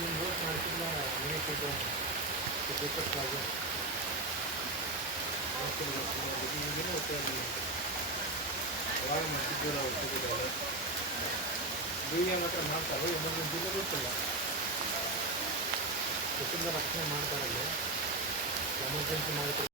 ನಿಮ್ಮ ರೋಡ್ ಮಾಡಿಸಿಲ್ಲ ಮನೆ ಕೊಟ್ಟು ಬೇಕಾಗಿ ಈಗೇನೋ ಹೋಗ್ತಾಯಿಲ್ಲ ಅವಾಗ ಮಾಡ್ತಿದ್ವಿ ನಾವು ಹೋಗ್ತಿದ್ದಿಲ್ಲ ಬಿ ಎ ಮಾತ್ರ ಮಾಡ್ತಾರೆ ಎಮರ್ಜೆನ್ಸಿಲೇ ಗೊತ್ತಿಲ್ಲ ಕುಟುಂಬ ರಕ್ಷಣೆ ಮಾಡ್ತಾರಲ್ಲಿ ಎಮರ್ಜೆನ್ಸಿ ಮಾಡಿದ್ರೆ